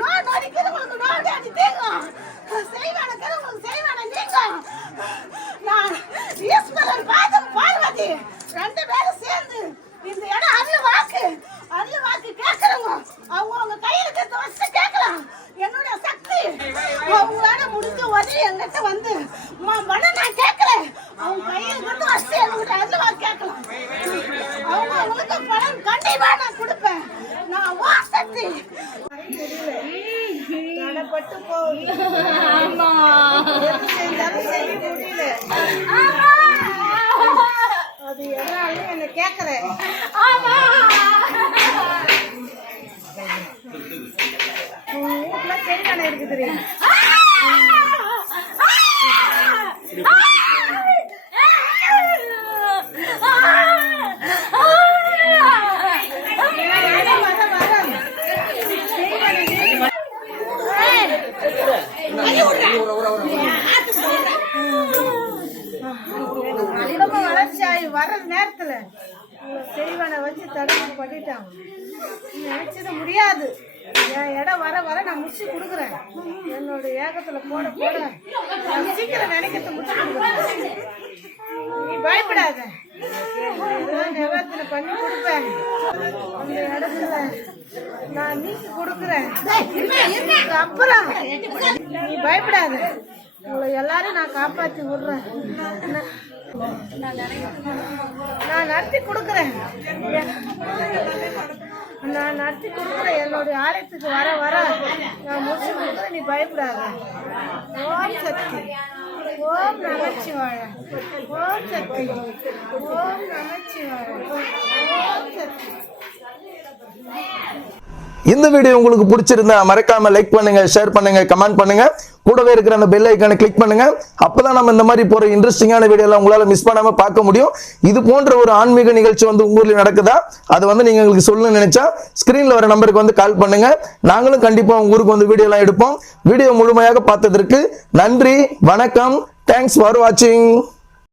நான் நடிக்கிறவங்களுக்கு நான் அடி தீங்கும் செய்வானுக்கிறவங்களுக்கு செய்வானு நீங்கும் நான் ஈஸ்வரன் பாதம் பார்வதி. ரெண்டு பேரும் சேர்ந்து இந்த இடம் அருள் வாக்கு. அருள் வாக்கு கேட்கறவங்க. அவங்க அவங்க கையில் இருக்கிறத வச்சு சக்தி. அவங்களால முடிஞ்ச உதவி எங்கிட்ட வந்து மன நான் கேட்கல. அவங்க கையில் இருந்து வச்சு என்கிட்ட அருள் வாக்கு கேட்கலாம். நடப்பட்டு போகுது. செஞ்சாலும் செய்ய முடியல. அது என்னாலும் என்ன கேட்கறேன் உன் வீட்டுல செடிக்கணை இருக்கு தெரியும்? வளர்ச்சி ஆகி வர்ற நேரத்துல செய்வனை வச்சு தடுப்பு பண்ணிட்டாங்க நினைச்சது முடியாது. என் இடம் வர வர நான் முடிச்சு கொடுக்குறேன். என்னோட ஏகத்துல போட போட சீக்கிரம் நினைக்கிறது முடிச்சு கொடுக்குறேன். நீ பயப்படாத. நிவர்த்தனை பண்ணி கொடுப்பேன். அந்த இடத்துல நான் நீக்கி கொடுக்குறேன். இதுக்கு அப்புறம் நீ பயப்படாத. உங்களை எல்லாரும் நான் காப்பாற்றி விடுறேன். நான் நான் நடத்தி கொடுக்குறேன். நான் நடத்தி கொடுக்குறேன். என்னுடைய ஆலயத்துக்கு வர வர நான் முடிச்சு கொடுக்குறேன். நீ பயப்படாத. ஓம் சக்தி. ஓம் நமச்சிவாய. ஓம் சக்தி. ஓம் நமச்சிவாய. ஓம் சக்தி. இந்த வீடியோ உங்களுக்கு பிடிச்சிருந்தா மறக்காம லைக் பண்ணுங்க ஷேர் பண்ணுங்க கமெண்ட் பண்ணுங்க. கூடவே இருக்கிற அந்த பெல் ஐக்கானை கிளிக் பண்ணுங்க. அப்பதான் நம்ம இந்த மாதிரி போற இன்ட்ரெஸ்டிங்கான வீடியோ உங்களால மிஸ் பண்ணாம பார்க்க முடியும். இது போன்ற ஒரு ஆன்மீக நிகழ்ச்சி வந்து உங்க ஊர்ல நடக்குதா? அது வந்து நீங்க எங்களுக்கு சொல்லணும்னு நினைச்சா ஸ்கிரீன்ல வர நம்பருக்கு வந்து கால் பண்ணுங்க. நாங்களும் கண்டிப்பா உங்க ஊருக்கு வந்து வீடியோ எல்லாம் எடுப்போம். வீடியோ முழுமையாக பார்த்ததற்கு நன்றி வணக்கம். தேங்க்ஸ் ஃபார் வாட்சிங்